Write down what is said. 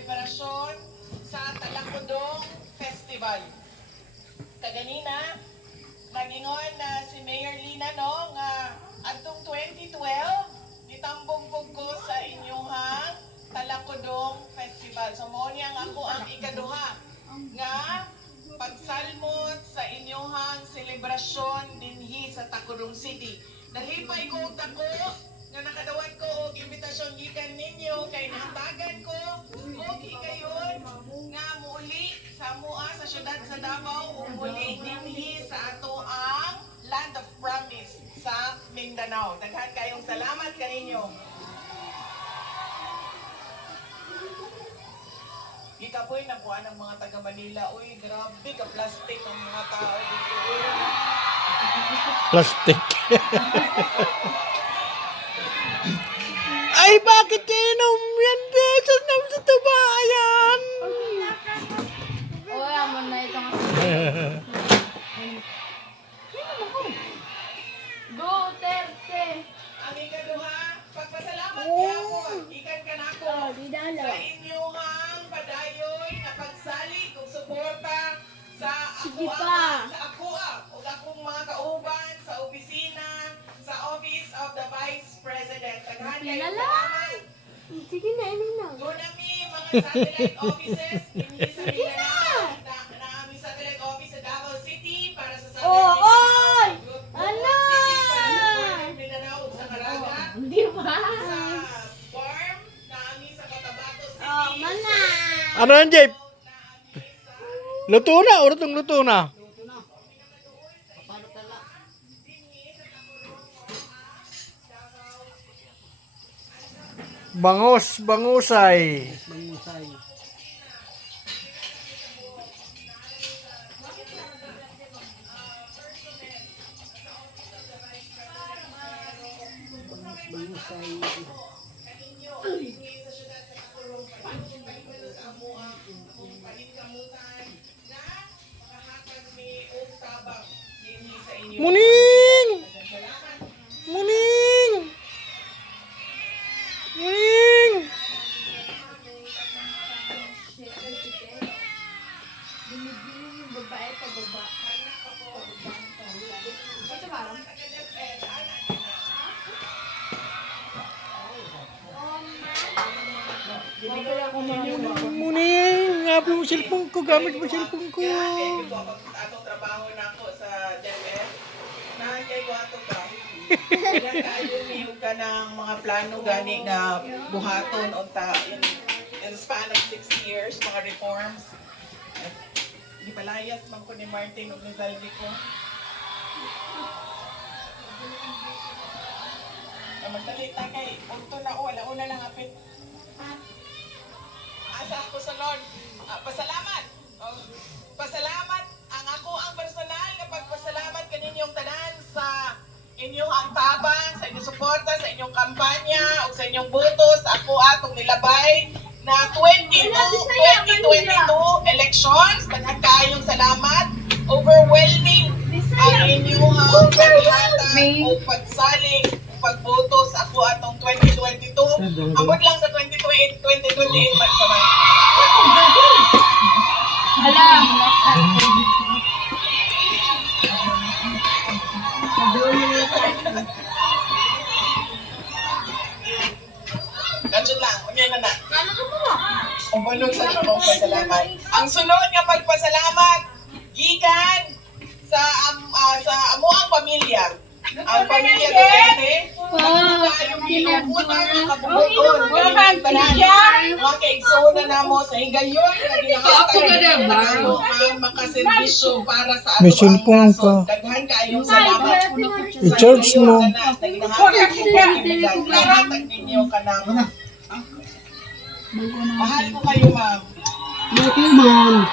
selebrasyon sa Talakudong Festival. Kaganina, nagingon na si Mayor Lina no nga adtong 2012 nitambong ko sa inyong Talakudong Festival. So mo niya nga ako ang ikaduha nga pagsalmot sa inyong selebrasyon dinhi sa Tacurong City. Nalipay ko tako nga nakadawat ko og imbitasyon gikan ninyo kay nahatagan ko og higayon nga muuli sa mua sa syudad sa Davao ug muli dinhi sa ato ang Land of Promise sa Mindanao. Daghan kayong salamat kaninyo. Ikapoy na kuha ng mga taga Manila. Uy, grabe ka plastic ang mga tao dito. Plastic. Ay, bakit inom yan dito sa tubayan? Oh, yaman na ito nga. Duterte. Ang ikaduha, pagpasalamat niya ako, ikan ka na ako sa inyong padayoy na pagsalig ug suporta sa ako ug akong mga kauban sa opisina, sa Office of the Vice President. Daghan kayo salamat. Sige na, inom na. Gunami mga satellite offices dinhi sa Mindanao. Na aming satellite office sa Davao City para sa satellite Oy! Ano? Mindanao ug sa Caraga. Di ba? Sa farm na aming sa Cotabato City. Oh, mana. Ano yan, Jeep? Luto na, urutong luto na. Bangusay. Muning! Muning! Muning! Muning! Nga po yung cellphone ko. Gamit mo cellphone ko. Atong trabaho na ako sa DepEd. Kay ko ato ka. Ilan kayo miyog ka ng mga plano gani nga buhaton unta in span of 60 years, mga reforms. Di palayas man ko ni Martin ug ni Zaldi ko. Magsalita kay unto na o, alauna lang apit. Asa ako sa Lord. Pasalamat. Pasalamat ang ako ang personal na pagpasalamat kaninyong tanan sa inyong tabang, sa inyong suporta, sa inyong kampanya o sa inyong botos. Ako atong nilabay na 2022 elections. Daghan kaayong salamat. Overwhelming ang inyong paghatag o pagsaling pagboto sa ako atong 2022. Ambot lang sa 2028 man sa man. Hala. Ganyan lang, ganyan na. Ang balong sa akong pasalamat. Ang sunod nga pagpasalamat, gikan sa amuang pamilya. Ang pamilya Duterte, ang ginubutan ng kabubuton. Mga kaigsoon na mo sa higayon na ginahatag ang makaservisyo para sa ato May ang cellphone nasod. ka. Daghan kaayong salamat. I-charge mo. Ginahatag ninyo ka na. Mahal ko kayo, ma'am. Ma'am.